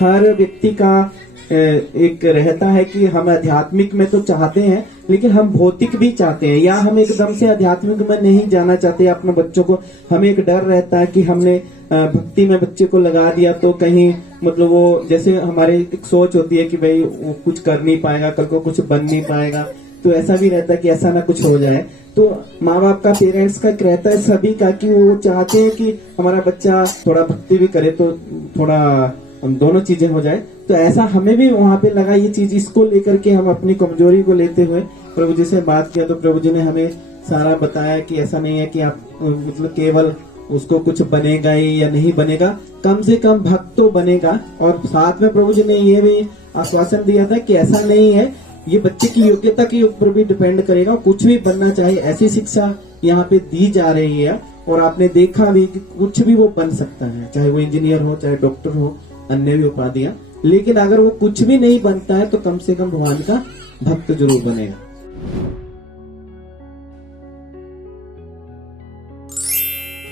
हर व्यक्ति का एक रहता है कि हम आध्यात्मिक में तो चाहते हैं, लेकिन हम भौतिक भी चाहते हैं, या हम एकदम से आध्यात्मिक में नहीं जाना चाहते अपने बच्चों को। हमें एक डर रहता है कि हमने भक्ति में बच्चे को लगा दिया तो कहीं मतलब वो, जैसे हमारे एक सोच होती है कि भाई वो कुछ कर नहीं पाएगा, कल को कुछ बन नहीं पाएगा, तो ऐसा भी रहता है कि ऐसा ना कुछ हो जाए। तो माँ बाप का, पेरेंट्स का रहता है सभी का कि वो चाहते हैं कि हमारा बच्चा थोड़ा भक्ति भी करे तो थोड़ा दोनों चीजें हो जाए। तो ऐसा हमें भी वहां पे लगा ये चीज, इसको लेकर के हम अपनी कमजोरी को लेते हुए प्रभु जी से बात किया, तो प्रभु जी ने हमें सारा बताया कि ऐसा नहीं है कि आप मतलब केवल उसको कुछ बनेगा ही या नहीं बनेगा, कम से कम भक्त तो बनेगा। और साथ में प्रभु जी ने ये भी आश्वासन दिया था कि ऐसा नहीं है, ये बच्चे की योग्यता के ऊपर भी डिपेंड करेगा, कुछ भी बनना चाहिए, ऐसी शिक्षा यहाँ पे दी जा रही है। और आपने देखा भी कि कुछ भी वो बन सकता है, चाहे वो इंजीनियर हो, चाहे डॉक्टर हो, अन्य भी उपाधियां। लेकिन अगर वो कुछ भी नहीं बनता है तो कम से कम भगवान का भक्त जरूर बनेगा।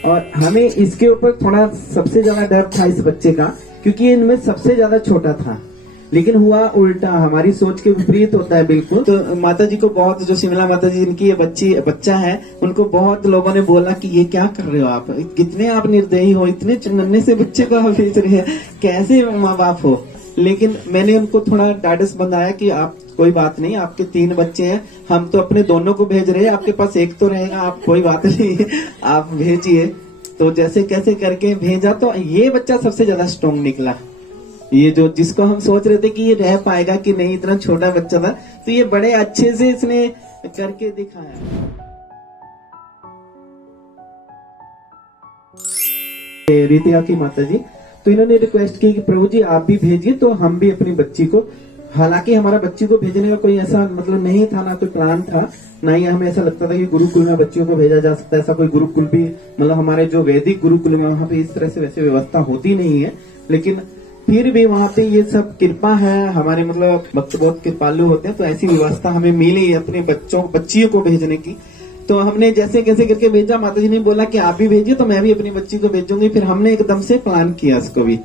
और हमें इसके ऊपर थोड़ा सबसे ज्यादा डर था इस बच्चे का, क्योंकि इनमें सबसे ज्यादा छोटा था। लेकिन हुआ उल्टा, हमारी सोच के विपरीत होता है बिल्कुल। तो माता जी को बहुत, जो शिमला माता जी जिनकी ये बच्चा है, उनको बहुत लोगों ने बोला कि ये क्या कर रहे हो आप, कितने आप निर्दयी हो, इतने नन्हे से बच्चे को आप भेज रहे हैं, कैसे माँ बाप हो। लेकिन मैंने उनको थोड़ा डाइडस बनाया कि आप कोई बात नहीं, आपके 3 बच्चे हैं, हम तो अपने दोनों को भेज रहे हैं, आपके पास एक तो रहेगा, आप कोई बात नहीं आप भेजिए। तो जैसे कैसे करके भेजा, तो ये बच्चा सबसे ज्यादा स्ट्रॉन्ग निकला। ये जो जिसको हम सोच रहे थे कि ये रह पाएगा कि नहीं, इतना छोटा बच्चा था, तो ये बड़े अच्छे से इसने करके दिखाया। रितिया की माता जी, तो इन्होंने रिक्वेस्ट की कि प्रभु जी आप भी भेजिए, तो हम भी अपनी बच्ची को, हालांकि हमारा बच्ची को भेजने का कोई ऐसा मतलब नहीं था, ना कोई प्लान था, ना ही हमें ऐसा लगता था कि गुरुकुल में बच्चियों को भेजा जा सकता है। ऐसा कोई गुरुकुल भी, मतलब हमारे जो वैदिक गुरुकुल में वहां पे इस तरह से वैसे व्यवस्था होती नहीं है। लेकिन फिर भी वहां पे ये सब कृपा है, हमारे मतलब भक्त बहुत कृपालु होते हैं, तो ऐसी व्यवस्था हमें मिली अपने बच्चियों को भेजने की। तो हमने जैसे कैसे करके भेजा, माता जी ने बोला कि आप भी भेजिए, तो मैं भी अपनी बच्ची को भेजूंगी। फिर हमने एकदम से प्लान किया इसको भी।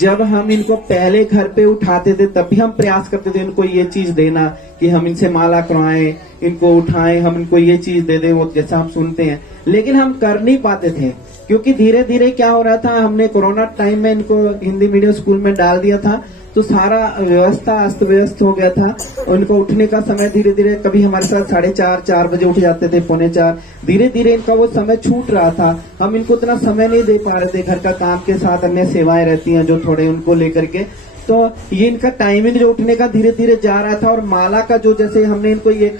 जब हम इनको पहले घर पे उठाते थे तब भी हम प्रयास करते थे इनको ये चीज देना कि हम इनसे माला करवाएं, इनको उठाएं, हम इनको ये चीज दे दें, वो जैसा हम सुनते हैं। लेकिन हम कर नहीं पाते थे, क्योंकि धीरे धीरे क्या हो रहा था, हमने कोरोना टाइम में इनको हिंदी मीडियम स्कूल में डाल दिया था, तो सारा व्यवस्था अस्त व्यस्त हो गया था। उनको उठने का समय धीरे धीरे, कभी हमारे साथ 4:30 बजे उठ जाते थे, 3:45, धीरे धीरे इनका वो समय छूट रहा था। हम इनको उतना समय नहीं दे पा रहे थे, घर का काम के साथ अन्य सेवाएं रहती हैं जो थोड़े उनको लेकर के, तो ये इनका टाइमिंग जो उठने का धीरे धीरे जा रहा था। और माला का जो, जैसे हमने इनको ये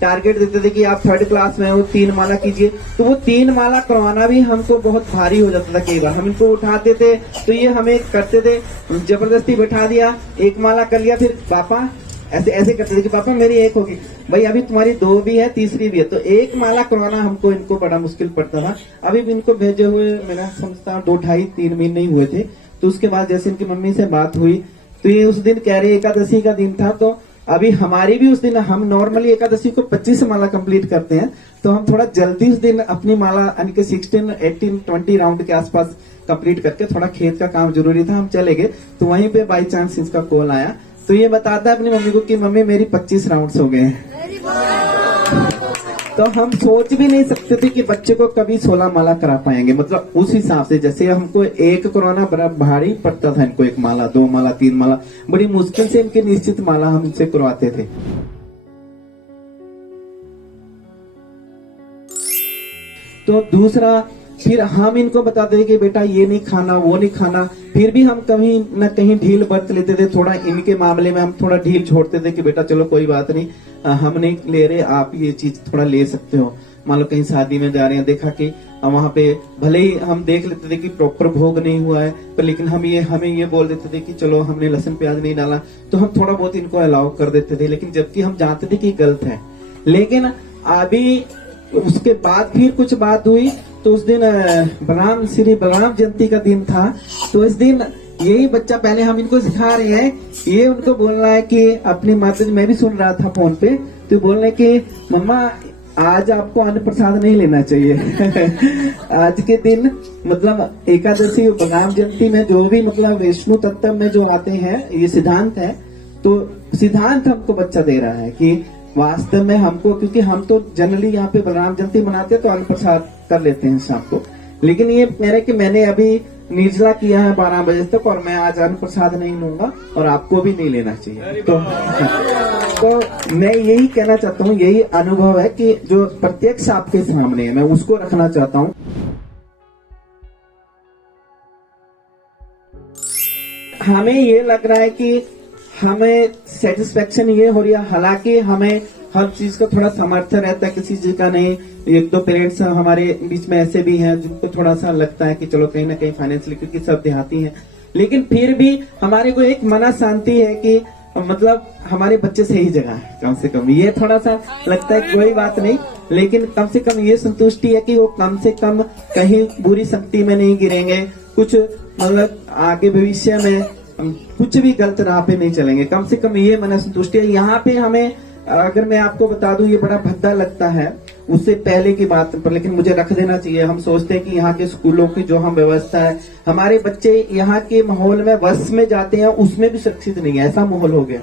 टारगेट देते थे कि आप 3rd क्लास में हो, 3 माला कीजिए, तो वो 3 माला करवाना भी हमको बहुत भारी हो जाता था। कई बार हम इनको उठाते थे तो ये हमें करते थे, जबरदस्ती बैठा दिया, 1 माला कर लिया, फिर पापा ऐसे ऐसे करते थे कि पापा मेरी 1 होगी, भाई अभी तुम्हारी 2 भी है, तीसरी भी है। तो 1 माला करवाना हमको इनको बड़ा मुश्किल पड़ता था। अभी भी इनको भेजे हुए मेरा समझता 2 ढाई 3 महीने ही हुए थे। तो उसके बाद जैसे इनकी मम्मी से बात हुई, तो ये उस दिन कह रहे एकादशी का दिन था, तो अभी हमारी भी उस दिन, हम नॉर्मली एकादशी को 25 माला कंप्लीट करते हैं, तो हम थोड़ा जल्दी उस दिन अपनी माला यानी कि 16, 18, 20 राउंड के आसपास कंप्लीट करके, थोड़ा खेत का काम जरूरी था, हम चले गए। तो वहीं पे बाई चांस इसका कॉल आया, तो ये बताता है अपनी मम्मी को कि मम्मी मेरी 25 राउंड्स हो गए हैं। तो हम सोच भी नहीं सकते थे कि बच्चे को कभी 16 माला करा पाएंगे। मतलब उस हिसाब से जैसे हमको 1 करवाना बड़ा भारी पड़ता था, इनको 1 माला, 2 माला, 3 माला, बड़ी मुश्किल से इनके निश्चित माला हम इनसे करवाते थे। तो दूसरा, फिर हम इनको बताते थे कि बेटा ये नहीं खाना, वो नहीं खाना। फिर भी हम कहीं न कहीं ढील बरत लेते थे, थोड़ा इनके मामले में हम थोड़ा ढील छोड़ते थे कि बेटा चलो कोई बात नहीं, हम नहीं ले रहे, आप ये चीज थोड़ा ले सकते हो। मान लो कहीं शादी में जा रहे हैं, देखा कि वहां पे भले ही हम देख लेते थे कि प्रॉपर भोग नहीं हुआ है, पर लेकिन हमें ये बोल देते थे कि चलो हमने लहसुन प्याज नहीं डाला, तो हम थोड़ा बहुत इनको अलाउ कर देते थे। लेकिन जबकि हम जानते थे कि गलत है। लेकिन अभी उसके बाद फिर कुछ बात हुई, तो उस दिन श्री बलराम जयंती का दिन था। तो इस दिन यही बच्चा, पहले हम इनको सिखा रहे हैं, ये उनको बोल रहा है कि अपनी माता जी, मैं भी सुन रहा था फोन पे, तो बोल रहे कि मम्मा आज आपको अन्न प्रसाद नहीं लेना चाहिए। आज के दिन मतलब एकादशी और बलराम जयंती में जो भी मतलब वैष्णु तत्व में जो आते हैं, ये सिद्धांत है, तो सिद्धांत हमको बच्चा दे रहा है कि वास्तव में हमको, क्योंकि हम तो जनरली यहाँ पे बलराम जयंती मनाते हैं तो अन्न प्रसाद कर लेते हैं शाम को, लेकिन ये मेरे कि मैंने अभी निर्जला किया है 12 बजे तक और मैं आज अन्न प्रसाद नहीं लूंगा और आपको भी नहीं लेना चाहिए। तो मैं यही कहना चाहता हूँ, यही अनुभव है कि जो प्रत्यक्ष आपके सामने है मैं उसको रखना चाहता हूँ। हमें ये लग रहा है कि हमें सेटिस्फेक्शन ये हो रही है, हालांकि हमें हर चीज का थोड़ा सामर्थ्य रहता है, किसी चीज का नहीं। एक दो पेरेंट्स हमारे बीच में ऐसे भी हैं जिनको थोड़ा सा लगता है कि चलो कहीं ना कहीं फाइनेंशियली, क्योंकि सब देहाती हैं, लेकिन फिर भी हमारे को एक मना शांति है कि मतलब हमारे बच्चे सही जगह है, कम से कम ये थोड़ा सा लगता है, कोई बात नहीं, लेकिन कम से कम ये संतुष्टि है कि वो कम से कम कहीं बुरी शक्ति में नहीं गिरेंगे, कुछ मतलब आगे भविष्य में कुछ भी गलत राह पे नहीं चलेंगे, कम से कम ये मन संतुष्टि है। यहाँ पे हमें, अगर मैं आपको बता दूं, ये बड़ा भद्दा लगता है उससे पहले की बात पर, लेकिन मुझे रख देना चाहिए। हम सोचते हैं कि यहाँ के स्कूलों की जो हम व्यवस्था है, हमारे बच्चे यहाँ के माहौल में बस में जाते हैं, उसमें भी सुरक्षित नहीं है, ऐसा माहौल हो गया।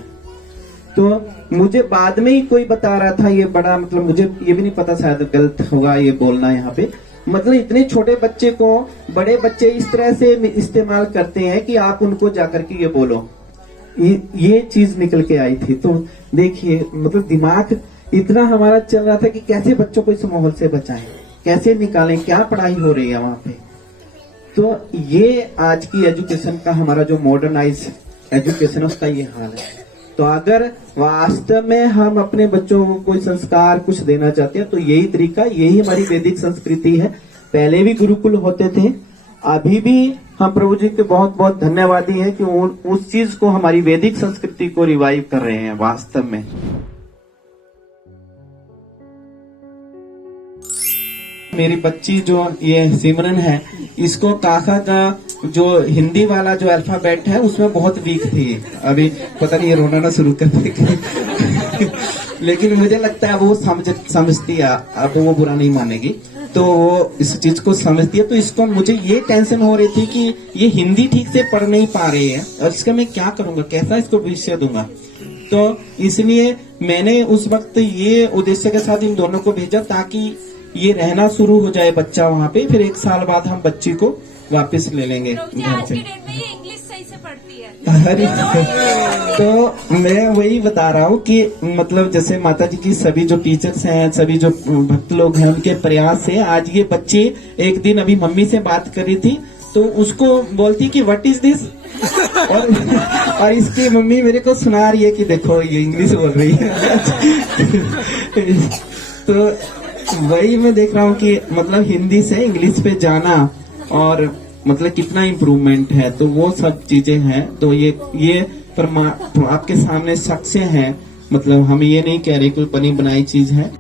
तो मुझे बाद में ही कोई बता रहा था, ये बड़ा मतलब मुझे ये भी नहीं पता, शायद गलत होगा ये बोलना यहाँ पे, मतलब इतने छोटे बच्चे को बड़े बच्चे इस तरह से इस्तेमाल करते हैं कि आप उनको जाकर के ये बोलो, ये चीज निकल के आई थी। तो देखिए मतलब दिमाग इतना हमारा चल रहा था कि कैसे बच्चों को इस माहौल से बचाएं, कैसे निकालें, क्या पढ़ाई हो रही है वहां पे। तो ये आज की एजुकेशन का हमारा जो मॉडर्नाइज एजुकेशन है उसका ये हाल है। तो अगर वास्तव में हम अपने बच्चों को कोई संस्कार कुछ देना चाहते हैं तो यही तरीका, यही हमारी वैदिक संस्कृति है। पहले भी गुरुकुल होते थे, अभी भी हम प्रभु जी के बहुत बहुत धन्यवादी हैं कि उस चीज को, हमारी वैदिक संस्कृति को रिवाइव कर रहे हैं वास्तव में। मेरी बच्ची जो ये सिमरन है, इसको काका का जो हिंदी वाला जो अल्फाबेट है उसमें बहुत वीक थी, अभी पता नहीं ये रोना ना शुरू कर दे लेकिन मुझे लगता है वो समझती है, अब वो बुरा नहीं मानेगी, तो वो इस चीज को समझती है। तो इसको मुझे ये टेंशन हो रही थी कि ये हिंदी ठीक से पढ़ नहीं पा रही है और इसका मैं क्या करूंगा, कैसा इसको भविष्य दूंगा। तो इसलिए मैंने उस वक्त ये उद्देश्य के साथ इन दोनों को भेजा ताकि ये रहना शुरू हो जाए बच्चा वहाँ पे, फिर 1 साल बाद हम बच्ची को वापस ले लेंगे घर से। आज के डेट में ये इंग्लिश सही से पढ़ती है। अरे तो मैं वही बता रहा हूँ कि मतलब जैसे माता जी की सभी जो टीचर्स हैं, सभी जो भक्त लोग हैं, उनके प्रयास से आज ये बच्चे, एक दिन अभी मम्मी से बात करी थी तो उसको बोलती कि व्हाट इज दिस और इसकी मम्मी मेरे को सुना रही है कि देखो ये इंग्लिश बोल रही है तो वही मैं देख रहा हूँ कि मतलब हिंदी से इंग्लिश पे जाना और मतलब कितना इम्प्रूवमेंट है, तो वो सब चीजें हैं। तो ये तो आपके सामने शख्स हैं, मतलब हम ये नहीं कह रहे कोई बनी बनाई चीज है।